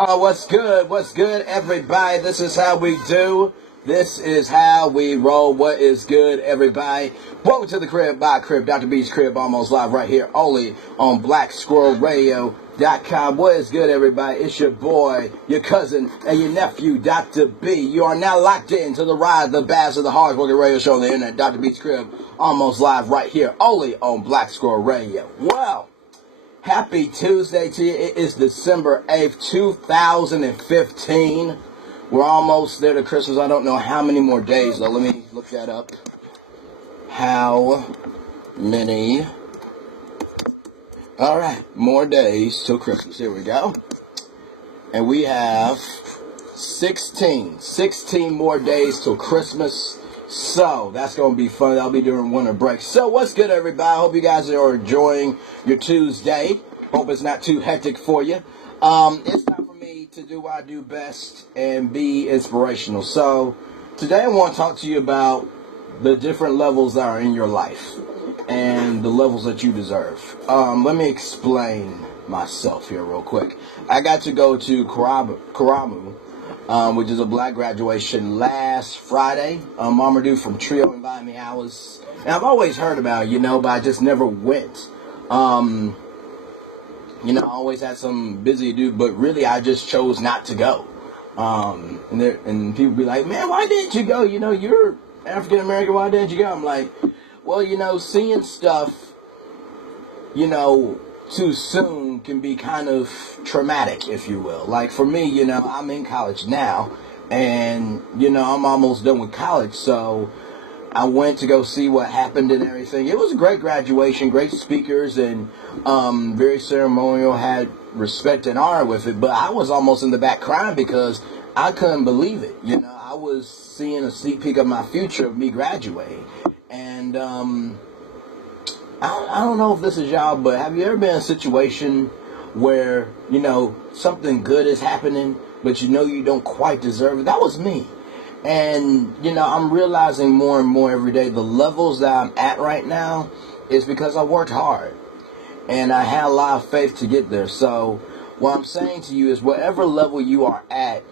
Oh, what's good? What's good, everybody? This is how we do. This is how we roll. What is good, everybody? Welcome to the Crib by Crib, Dr. B's Crib, almost live right here, only on BlackSquirrelRadio.com. What is good, everybody? It's your boy, your cousin, and your nephew, Dr. B. You are now locked in to the Rise, the Bass of the Hardworking Radio Show on the internet, Dr. B's Crib, almost live right here, only on Black Squirrel Radio. Well, happy Tuesday to you. It is December 8th, 2015. We're almost there to Christmas. I don't know how many more days, though. Let me look that up. How many? All right, more days till Christmas. Here we go. And we have 16 more days till Christmas. So that's going to be fun. That'll be during winter break. So what's good, everybody? I hope you guys are enjoying your Tuesday. Hope it's not too hectic for you. It's time for me to do what I do best and be inspirational. So today I want to talk to you about the different levels that are in your life and the levels that you deserve. Let me explain myself here real quick. I got to go to Karamu, which is a black graduation last Friday. Mama Dude from Trio invited me. And I've always heard about it, but I just never went. I always had some busy to do, but really I just chose not to go. And people be like, man, why didn't you go? You're African American, why didn't you go? I'm like, well, seeing stuff, too soon can be kind of traumatic, if you will. Like for me, I'm in college now, and I'm almost done with college, so I went to go see what happened and everything. It was a great graduation, great speakers, and very ceremonial, had respect and honor with it, but I was almost in the back crying because I couldn't believe it. I was seeing a sneak peek of my future of me graduating, and I don't know if this is y'all, but have you ever been in a situation where, something good is happening, but you don't quite deserve it? That was me. And, I'm realizing more and more every day the levels that I'm at right now is because I worked hard. And I had a lot of faith to get there. So what I'm saying to you is whatever level you are at,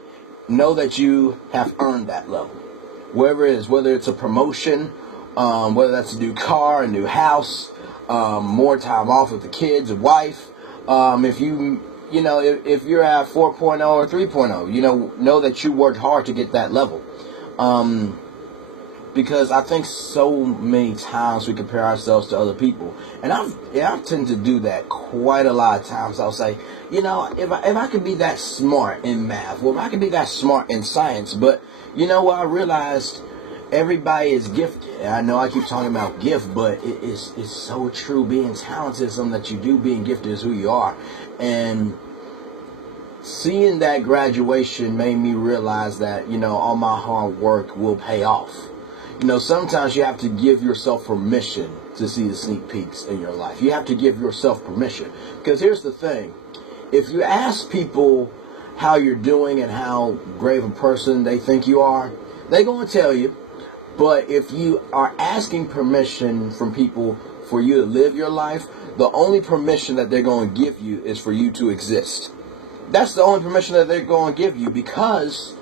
know that you have earned that level. Wherever it is, whether it's a promotion, whether that's a new car, a new house, more time off with the kids, a wife. If you're at 4.0 or 3.0, know that you worked hard to get that level. Because I think so many times we compare ourselves to other people, and I tend to do that quite a lot of times. I'll say, if I could be that smart in math, well, if I could be that smart in science, but what I realized, everybody is gifted. And I know I keep talking about gift, but it's so true. Being talented is something that you do. Being gifted is who you are. And seeing that graduation made me realize that, all my hard work will pay off. Sometimes you have to give yourself permission to see the sneak peeks in your life. You have to give yourself permission. Because here's the thing. If you ask people how you're doing and how great of a person they think you are, they're going to tell you. But if you are asking permission from people for you to live your life, the only permission that they're going to give you is for you to exist. That's the only permission that they're going to give you, because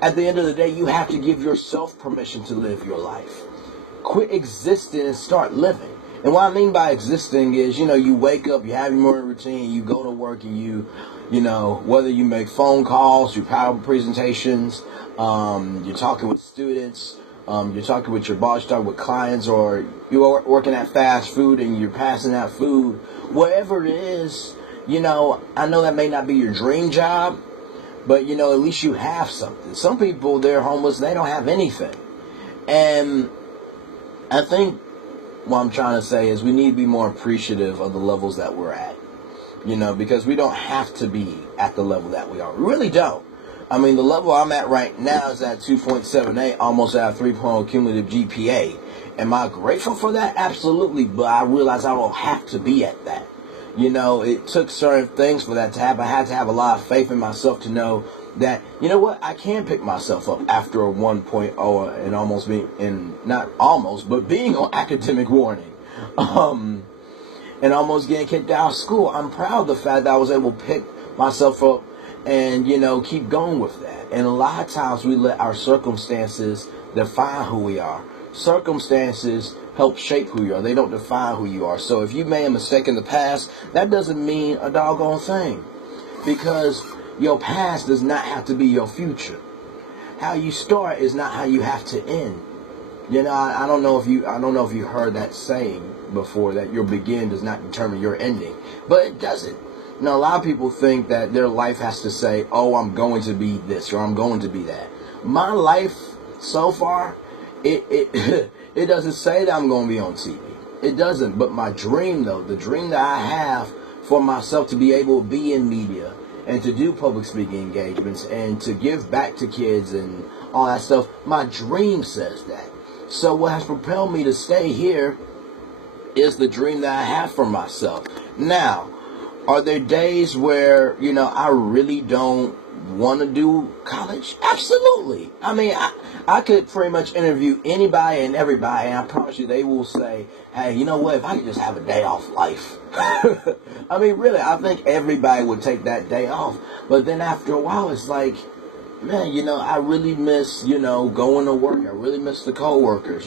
at the end of the day, you have to give yourself permission to live your life. Quit existing and start living. And what I mean by existing is, you wake up, you have your morning routine, you go to work, and you whether you make phone calls, you PowerPoint presentations, you're talking with students, you're talking with your boss, you're talking with clients, or you're working at fast food and you're passing out food. Whatever it is, I know that may not be your dream job, but, at least you have something. Some people, they're homeless, they don't have anything. And I think what I'm trying to say is we need to be more appreciative of the levels that we're at, because we don't have to be at the level that we are. We really don't. I mean, the level I'm at right now is at 2.78, almost at a 3.0 cumulative GPA. Am I grateful for that? Absolutely, but I realize I don't have to be at that. It took certain things for that to happen. I had to have a lot of faith in myself to know that, I can pick myself up after a 1.0 and almost being, not almost, but being on academic warning. And almost getting kicked out of school. I'm proud of the fact that I was able to pick myself up and, keep going with that. And a lot of times we let our circumstances define who we are. Circumstances help shape who you are. They don't define who you are. So if you made a mistake in the past, that doesn't mean a doggone thing, because your past does not have to be your future. How you start is not how you have to end. I don't know if you heard that saying before, that your begin does not determine your ending, but it doesn't. A lot of people think that their life has to say, "Oh, I'm going to be this," or "I'm going to be that." My life so far, it it doesn't say that I'm going to be on TV. It doesn't. But my dream, though, the dream that I have for myself to be able to be in media and to do public speaking engagements and to give back to kids and all that stuff, my dream says that. So what has propelled me to stay here is the dream that I have for myself. Now, are there days where, I really don't want to do college? Absolutely. I mean, I could pretty much interview anybody and everybody, and I promise you they will say, "Hey, you know what, if I could just have a day off life." I mean, really, I think everybody would take that day off. But then after a while, it's like, man, I really miss, going to work. I really miss the coworkers,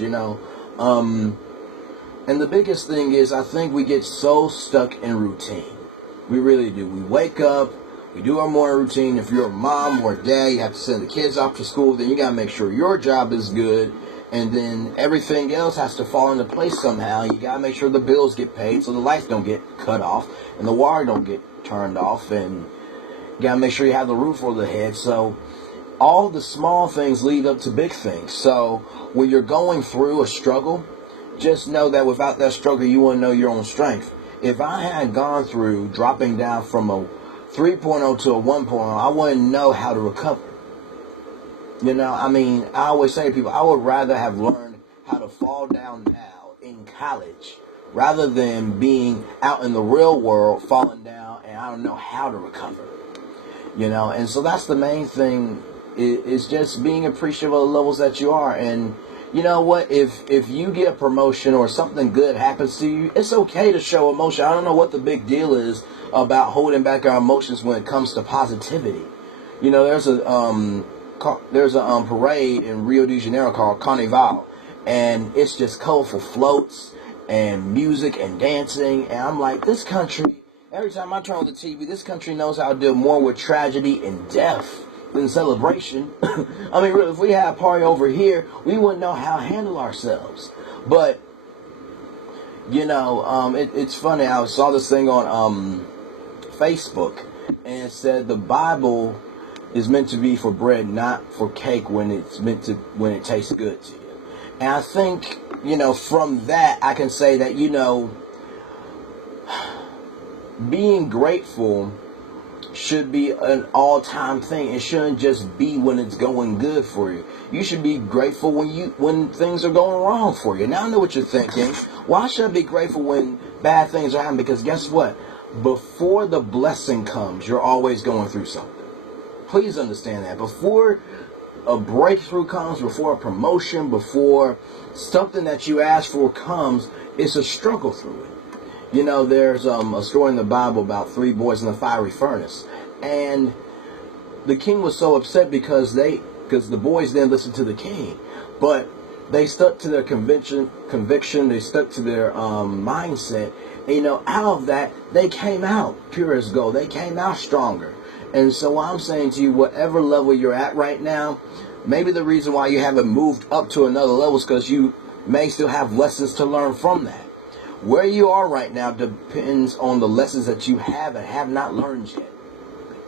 And the biggest thing is, I think we get so stuck in routine. We really do. We wake up, we do our morning routine. If you're a mom or a dad, you have to send the kids off to school, then you got to make sure your job is good. And then everything else has to fall into place somehow. You got to make sure the bills get paid so the lights don't get cut off and the water don't get turned off. And you got to make sure you have the roof over the head. So all the small things lead up to big things. So when you're going through a struggle, just know that without that struggle, you wouldn't know your own strength. If I had gone through dropping down from a 3.0 to a 1.0, I wouldn't know how to recover. I always say to people, I would rather have learned how to fall down now in college rather than being out in the real world falling down and I don't know how to recover. And so that's the main thing, is just being appreciative of the levels that you are. And you know what? If you get a promotion or something good happens to you, it's okay to show emotion. I don't know what the big deal is about holding back our emotions when it comes to positivity. There's a parade in Rio de Janeiro called Carnival, and it's just colorful floats and music and dancing. And I'm like, this country, every time I turn on the TV, this country knows how to deal more with tragedy and death than celebration. I mean, really, if we had a party over here, we wouldn't know how to handle ourselves. But, it's funny. I saw this thing on Facebook, and it said the Bible is meant to be for bread, not for cake when it tastes good to you. And I think, from that, I can say that, being grateful should be an all-time thing. It shouldn't just be when it's going good for you. You should be grateful when things are going wrong for you. Now I know what you're thinking. Why should I be grateful when bad things are happening? Because guess what? Before the blessing comes, you're always going through something. Please understand that. Before a breakthrough comes, before a promotion, before something that you ask for comes, it's a struggle through it. There's a story in the Bible about 3 boys in the fiery furnace. And the king was so upset because the boys didn't listen to the king. But they stuck to their conviction, they stuck to their mindset. And, out of that, they came out pure as gold. They came out stronger. And so I'm saying to you, whatever level you're at right now, maybe the reason why you haven't moved up to another level is because you may still have lessons to learn from that. Where you are right now depends on the lessons that you have and have not learned yet.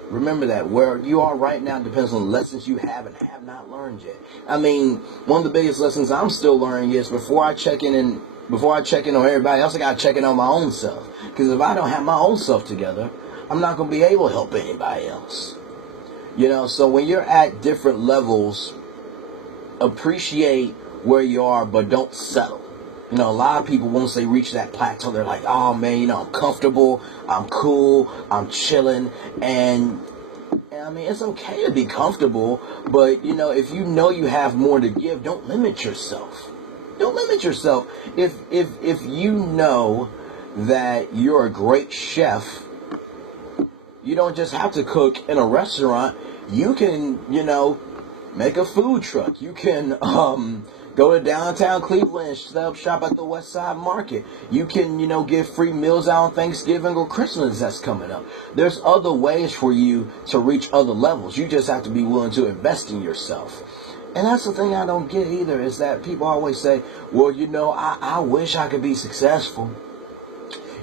Remember that. Where you are right now depends on the lessons you have and have not learned yet. I mean, one of the biggest lessons I'm still learning is before I check in on everybody else, I got to check in on my own self. Because if I don't have my own self together, I'm not going to be able to help anybody else. So when you're at different levels, appreciate where you are, but don't settle. A lot of people, once they reach that plateau, they're like, oh man, I'm comfortable, I'm cool, I'm chilling. And I mean, it's okay to be comfortable, but if you have more to give, don't limit yourself. Don't limit yourself. If you know that you're a great chef, You don't just have to cook in a restaurant. You can, make a food truck. You can go to downtown Cleveland and set up shop at the West Side Market. You can, give free meals out on Thanksgiving or Christmas that's coming up. There's other ways for you to reach other levels. You just have to be willing to invest in yourself. And that's the thing I don't get either, is that people always say, well, I wish I could be successful.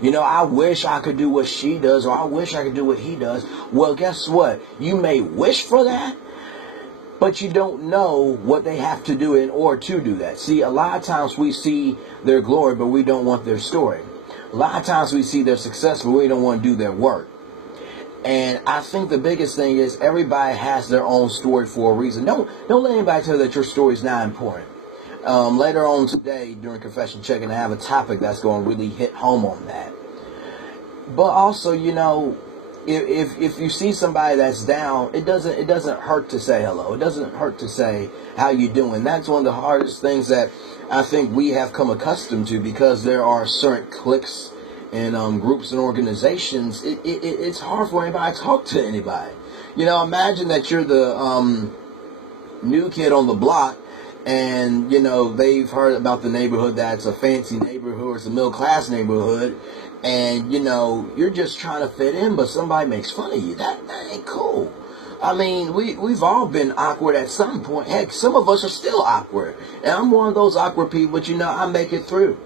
I wish I could do what she does, or I wish I could do what he does. Well, guess what? You may wish for that, but you don't know what they have to do in order to do that. See, a lot of times we see their glory, but we don't want their story. A lot of times we see their success, but we don't want to do their work. And I think the biggest thing is everybody has their own story for a reason. Don't let anybody tell you that your story is not important. Later on today, during Confession Check-In, I have a topic that's going to really hit home on that. But also, if you see somebody that's down, it doesn't hurt to say hello. It doesn't hurt to say how you doing. That's one of the hardest things that I think we have come accustomed to, because there are certain cliques and groups and organizations. It's hard for anybody to talk to anybody. Imagine that you're the new kid on the block, and they've heard about the neighborhood that's a fancy neighborhood, or it's a middle class neighborhood, and you're just trying to fit in, but somebody makes fun of you. That ain't cool. I mean, we've all been awkward at some point. Heck, some of us are still awkward, and I'm one of those awkward people, but I make it through.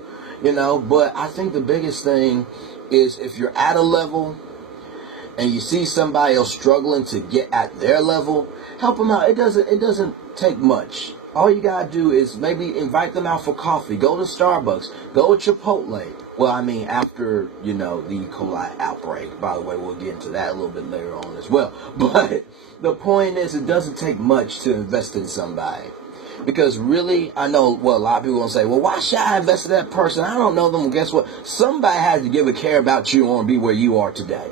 But I think the biggest thing is, if you're at a level and you see somebody else struggling to get at their level, help them out. It doesn't take much. All you gotta do is maybe invite them out for coffee. Go to Starbucks. Go to Chipotle. Well, I mean, after, the E. coli outbreak. By the way, we'll get into that a little bit later on as well. But the point is, it doesn't take much to invest in somebody. Because really, I know, a lot of people will say, well, why should I invest in that person? I don't know them. Well, guess what? Somebody has to give a care about you and be where you are today.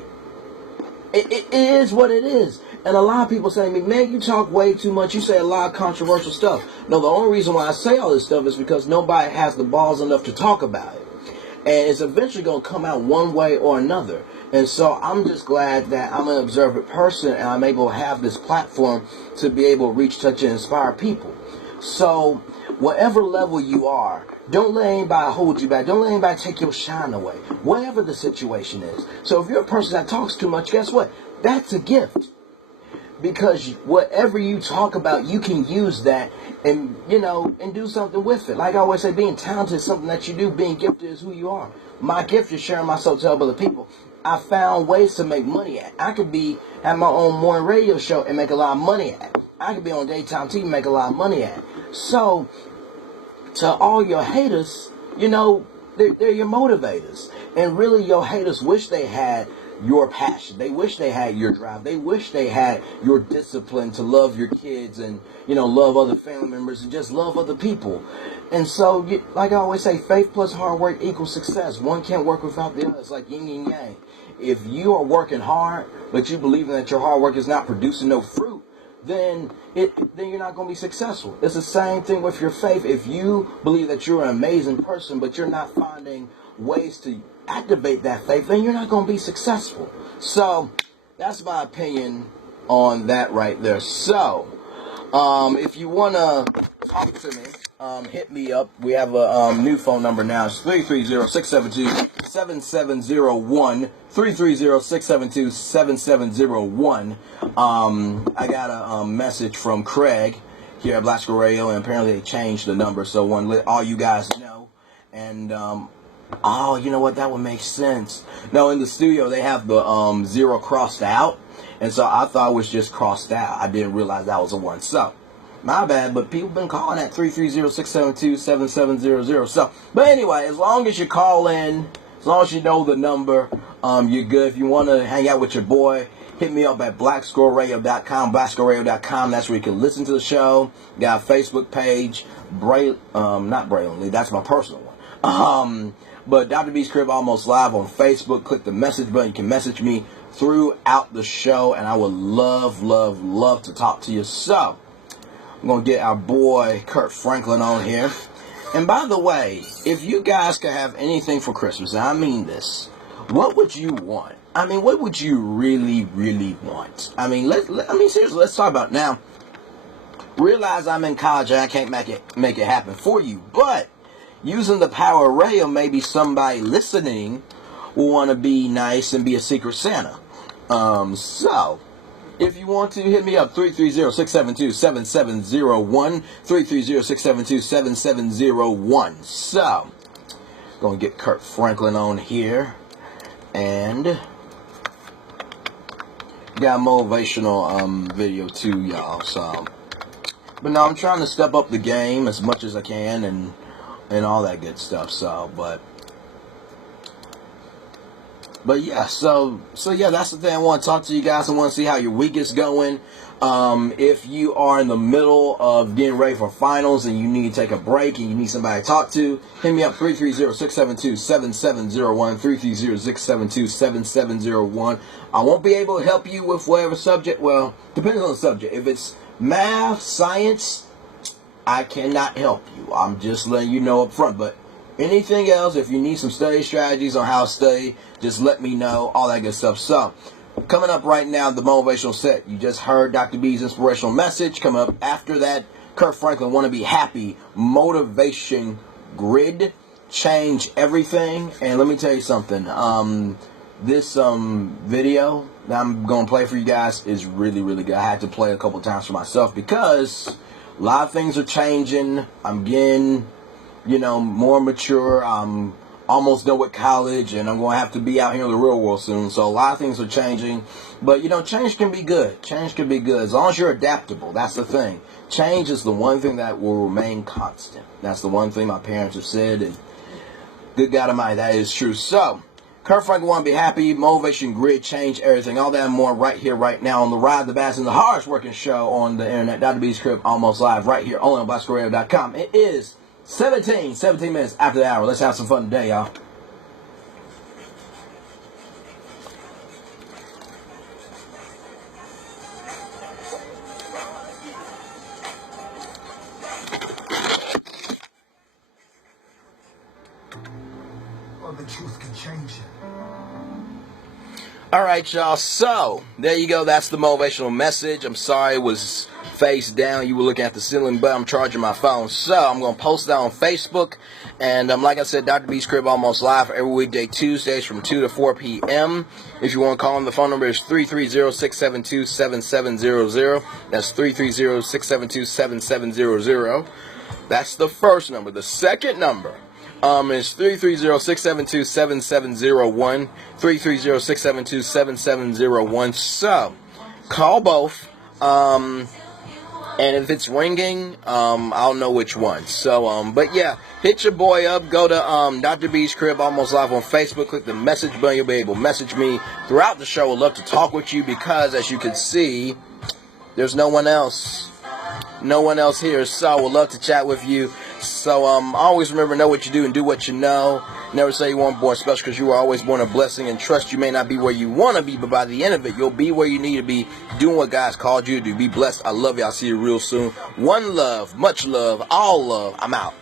It is what it is. And a lot of people say to me, man, you talk way too much. You say a lot of controversial stuff. No, the only reason why I say all this stuff is because nobody has the balls enough to talk about it. And it's eventually going to come out one way or another. And so I'm just glad that I'm an observant person, and I'm able to have this platform to be able to reach, touch, and inspire people. So whatever level you are, don't let anybody hold you back. Don't let anybody take your shine away, whatever the situation is. So if you're a person that talks too much, guess what? That's a gift. Because whatever you talk about, you can use that and, and do something with it. Like I always say, being talented is something that you do. Being gifted is who you are. My gift is sharing myself to help other people. I found ways to make money at. I could have my own morning radio show and make a lot of money at. I could be on daytime TV and make a lot of money at. So, to all your haters, they're your motivators. And really, your haters wish they had your passion. They wish they had your drive. They wish they had your discipline to love your kids and, love other family members and just love other people. And so, like I always say, faith plus hard work equals success. One can't work without the other. It's like yin and yang. If you are working hard, but you believe that your hard work is not producing no fruit, then you're not going to be successful. It's the same thing with your faith. If you believe that you're an amazing person, but you're not finding ways to activate that faith, then you're not going to be successful. So that's my opinion on that right there. So if you want to talk to me, hit me up. We have a new phone number now. It's 330-672-7701. 330-672-7701. I got a message from Craig here at Black Squirrel Radio, and apparently they changed the number, so I want to let all you guys know. And oh, you know what? That would make sense. No, in the studio they have the 0 crossed out, and so I thought it was just crossed out. I didn't realize that was a 1. So my bad, but people been calling at 330-672-7700. So, but anyway, as long as you call in, as long as you know the number, you're good. If you want to hang out with your boy, hit me up at blacksquirrelradio.com, blacksquirrelradio.com. That's where you can listen to the show. Got a Facebook page, not Braylon Lee, that's my personal one. But Dr. B's Crib Almost Live on Facebook. Click the message button. You can message me throughout the show, and I would love, love, love to talk to you. So, I'm going to get our boy Kurt Franklin on here. And by the way, if you guys could have anything for Christmas, and I mean this, what would you want? I mean, what would you really, really want? I mean, seriously, let's talk about it now. Realize I'm in college and I can't make it happen for you, but using the power of radio, maybe somebody listening will want to be nice and be a Secret Santa. So, if you want to, hit me up, 330-672-7701, 330-672-7701. So, going to get Kirk Franklin on here, and got a motivational video too, y'all. So, but no, I'm trying to step up the game as much as I can, and all that good stuff. So, but yeah, so yeah, that's the thing. I want to talk to you guys. I want to see how your week is going. If you are in the middle of getting ready for finals and you need to take a break and you need somebody to talk to, hit me up, 330-672-7701, 330-672-7701. I won't be able to help you with whatever subject. Well, depends on the subject. If it's math, science, I cannot help you. I'm just letting you know up front. But anything else, if you need some study strategies on how to study, just let me know, all that good stuff. So, coming up right now, the motivational set. You just heard Dr. B's inspirational message. Coming up after that, Kirk Franklin, Want to Be Happy, motivation grid, change everything. And let me tell you something. This video that I'm going to play for you guys is really, really good. I had to play it a couple times for myself because a lot of things are changing. I'm getting, more mature. I'm almost done with college, and I'm going to have to be out here in the real world soon. So a lot of things are changing. But, change can be good. Change can be good as long as you're adaptable. That's the thing. Change is the one thing that will remain constant. That's the one thing my parents have said, and good God Almighty, that is true. So, Kirk Franklin, Want to Be Happy, motivation grid, change everything, all that and more right here, right now on the Ride, the Bass, and the hardest working show on the internet. Dr. B's Crib, almost live right here only on BlackSquareRadio.com. It is 17 minutes after the hour. Let's have some fun today, y'all. Well, the truth can change it. All right, y'all. So, there you go. That's the motivational message. I'm sorry it was face down. You were looking at the ceiling, but I'm charging my phone. So, I'm going to post that on Facebook. And like I said, Dr. B's Crib almost live every weekday, Tuesdays from 2 to 4 p.m. If you want to call him, the phone number is 330-672-7700. That's 330-672-7700. That's the first number. The second number is 330-672-7701, 330-672-7701. So, call both. And if it's ringing, I'll know which one. So, but yeah, hit your boy up. Go to Dr. B's Crib almost live on Facebook. Click the message button. You'll be able to message me throughout the show. I'd love to talk with you because, as you can see, there's no one else. No one else here. So, we'd love to chat with you. So, always remember, know what you do and do what you know. Never say you weren't born special, because you were always born a blessing. And trust, you may not be where you want to be, but by the end of it, you'll be where you need to be, doing what God's called you to do. Be blessed. I love you. I'll see you real soon. One love, much love, all love. I'm out.